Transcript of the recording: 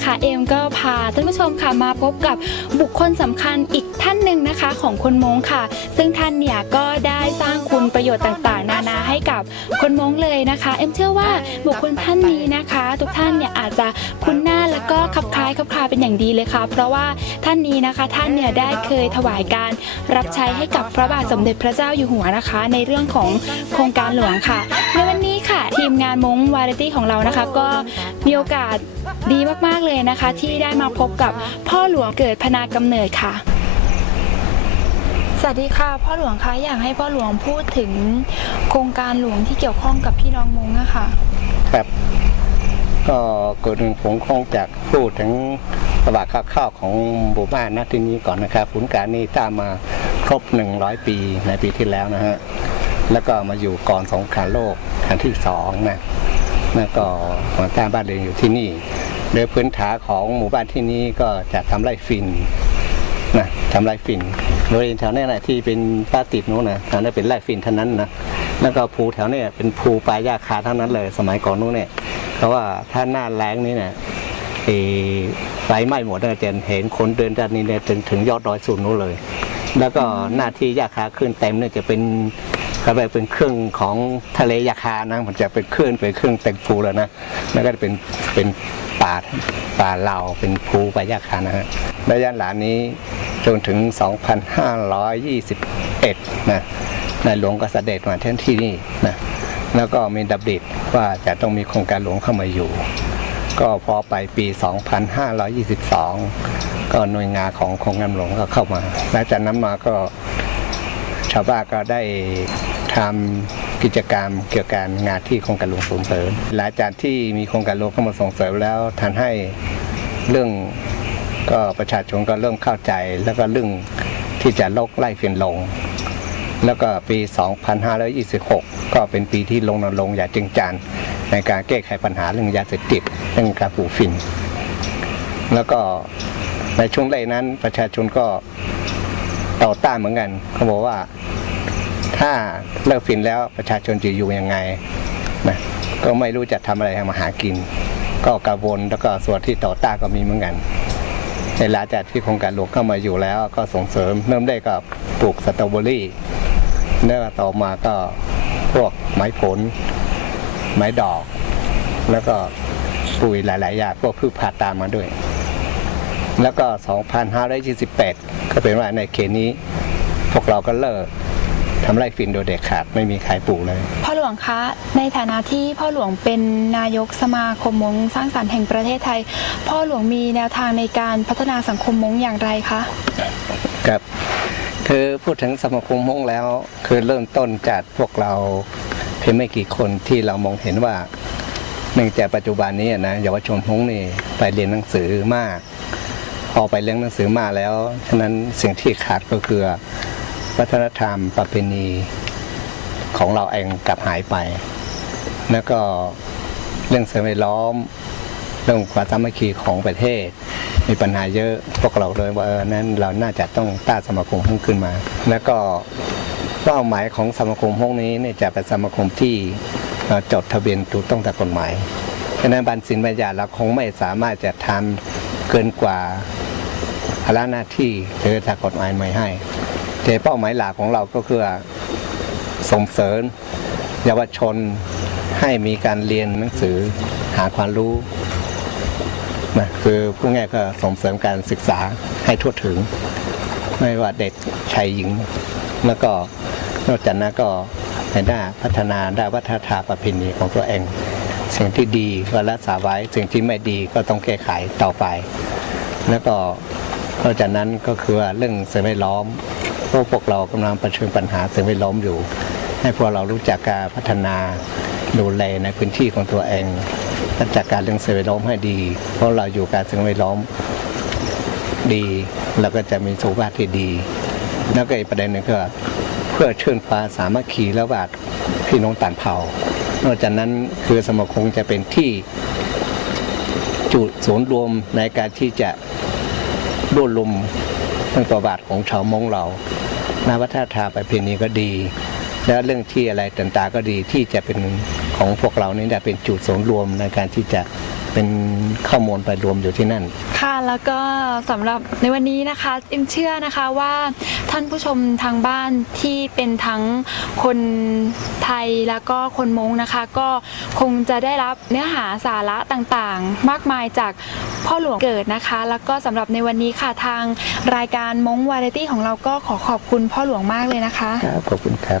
นะคะเอมก็พาท่านผู้ชมค่ะมาพบกับบุคคลสำคัญอีกท่านหนึ่งนะคะของคนม้งค่ะซึ่งท่านเนี่ยก็ได้สร้างคุณประโยชน์ต่างๆนานาให้กับคนม้งเลยนะคะเอมเชื่อว่าบุคคลท่านนี้นะคะทุกท่านเนี่ยอาจจะคุ้นหน้าแล้วก็คลับคล้ายคลับคลาเป็นอย่างดีเลยค่ะเพราะว่าท่านนี้นะคะท่านเนี่ยได้เคยถวายการรับใช้ให้กับพระบาทสมเด็จพระเจ้าอยู่หัวนะคะในเรื่องของโครงการหลวงค่ะในวันนี้ค่ะทีมงานม้งวาไรตี้ของเรานะคะก็มีโอกาสดีมากๆเลยนะคะที่ได้มาพบกับพ่อหลวงเกิดพนากำเนิดค่ะสวัสดีค่ะพ่อหลวงคะอยากให้พ่อหลวงพูดถึงโครงการหลวงที่เกี่ยวข้องกับพี่น้องม้งอะค่ะครับก็เกิดผมคงจากพูดถึงประวัติคร่าวๆของหมู่บ้านณที่นี้ก่อนนะครับผลการนี้ตามมาครบ100 ปีในปีที่แล้วนะฮะแล้วก็มาอยู่ก่อนสงครามโลกครั้งที่2นะแล้วก็มาตั้งบ้านเรือนอยู่ที่นี่โดยพื้นฐานของหมู่บ้านที่นี้ก็จะทำไร่ฟินนะทำไร่ฟินโดยแถวนี้นะที่เป็นป้าติดนู้นนะแถวนี้เป็นไร่ฟินเท่านั้นนะแล้วก็ภูแถวนี้เป็นภูปลายหญ้าคาเท่านั้นเลยสมัยก่อนนู้นเนี่ยเพราะว่าถ้าหน้าแล้งนี่เนี่ยไฟไหม้หมดจะเห็นคนเดินด้านนี้เนี่ยถึงยอดดอยสุดนู้นเลยแล้วก็หน้าที่หญ้าคาขึ้นเต็มเนี่ยจะเป็นก็ไปเป็นเครื่องของทะเลหญ้าคานะมันจะเป็นเครื่องเต็มภูแล้วนะแล้วก็เป็นป่าเหล่าเป็นภูปลายหญ้าคานะฮะระยะหลังนี้จนถึง 2521 นะในหลวงก็เสด็จมาที่นี่นะแล้วก็มีดับดิดว่าจะต้องมีโครงการหลวงเข้ามาอยู่ก็พอไปปี 2522 ก็หน่วยงานของโครงการหลวงก็เข้ามาและจากนั้นมาก็ชาวบ้านก็ได้ทำกิจกรรมเกี่ยวกับงานที่โครงการหลวงส่งเสริมหลังจากที่มีโครงการหลวงเข้ามาส่งเสริมแล้วทันให้เรื่องก็ประชาชนก็เริ่มเข้าใจแล้วก็เรื่องที่จะลดไล่เพียนลงแล้วก็ปี 2526 ก็เป็นปีที่ลงอย่างจริงจังในการแก้ไขปัญหาเรื่องยาเสพติดเรื่องการปลูกฝิ่นแล้วก็ในช่วงแรกนั้นประชาชนก็ต่อต้านเหมือนกันเขาบอกว่าถ้าเลิกฝิ่นแล้วประชาชนจะอยู่ยังไงนะก็ไม่รู้จะทำอะไรมาหากินก็กังวลแล้วก็ส่วนที่ต่อต้านก็มีเหมือนกันในหลังจากที่โครงการหลวงเข้ามาอยู่แล้วก็ส่งเสริมเริ่มได้กับปลูกสตรอเบอรี่แล้วต่อมาก็พวกไม้ผลไม้ดอกแล้วก็ปุ๋ยหลายๆอย่างพวกพืชผักตามมาด้วยแล้วก็ 2528 ก็เป็นว่าในเขตนี้พวกเราก็เลิกทำไร่ฟินโดยเด็ดขาดไม่มีใครปลูกเลยพ่อหลวงคะในฐานะที่พ่อหลวงเป็นนายกสมาคมม้งสร้างสรรค์แห่งประเทศไทยพ่อหลวงมีแนวทางในการพัฒนาสังคมม้งอย่างไรคะครับคือพูดถึงสมาคมม้งแล้วคือเริ่มต้นจากพวกเราเพียงไม่กี่คนที่เรามองเห็นว่าเนื่องจากปัจจุบันนี้นะเยาวชนม้งนี่ไปเรียนหนังสือมากพอไปเรียนหนังสือมาแล้วฉะนั้นสิ่งที่ขาดก็คือวัฒนธรรมประเพณีของเราเองกลับหายไปแล้วก็เรื่องสิ่งแวดล้อมเรื่องความสามัคคีของประเทศมีปัญหาเยอะพวกเราเลยว่านั้นเราน่าจะต้องตั้งสมาคมขึ้นมาแล้วก็เป้าหมายของสมาคมพวกนี้เนี่ยจะเป็นสมาคมที่จดทะเบียนถูกต้องตามกฎหมายฉะนั้นบัญชีบัญญัติเราคงไม่สามารถจะทำเกินกว่าภาระหน้าที่หรือทางกฎหมายไม่ให้แต่เป้าหมายหลักของเราก็คือส่งเสริมเยาวชนให้มีการเรียนหนังสือหาความรู้นะคือผู้ง่ายก็ส่งเสริมการศึกษาให้ทั่วถึงไม่ว่าเด็กชายหญิงแล้วก็นอกจากนั้นก็ในด้านพัฒนาด้านวัฒนธรรมประเพณีของตัวเองสิ่งที่ดีก็รักษาไว้สิ่งที่ไม่ดีก็ต้องแก้ไขต่อไปแล้วก็นอกจากนั้นก็คือเรื่องสิ่งแวดล้อมพวกเรากำลังเผชิญปัญหาสิ่งแวดล้อมอยู่ให้พวกเรารู้จักการพัฒนาดูแลในพื้นที่ของตัวเองจัดการเรื่องสิ่งแวดล้อมให้ดีเพราะเราอยู่กับสิ่งแวดล้อมดีแล้วก็จะมีสุขภาพที่ดีแล้วก็อีกประเด็นหนึ่งก็เพื่อเชิญความสามัคคีระหว่างพี่น้องต่างเผ่านอกจากนั้นคือสมาคมจะเป็นที่จุดศูนย์รวมในการที่จะรวบรวมเรื่องประวัติของชาวม้งเราวัฒนธรรมประเพณีก็ดีแล้วเรื่องที่อะไรต่างๆก็ดีที่จะเป็นข ของพวกเรานี่จะเป็นจุดศูนย์รวมในการที่จะเป็นข้อมูลไปรวมอยู่ที่นั่นค่ะแล้วก็สำหรับในวันนี้นะคะเอ็มเชื่อนะคะว่าท่านผู้ชมทางบ้านที่เป็นทั้งคนไทยแล้วก็คนม้งนะคะก็คงจะได้รับเนื้อหาสาระต่างๆมากมายจากพ่อหลวงเกิดนะคะแล้วก็สำหรับในวันนี้ค่ะทางรายการม้งวาไรตี้ของเราก็ขอขอบคุณพ่อหลวงมากเลยนะคะครับขอบคุณครับ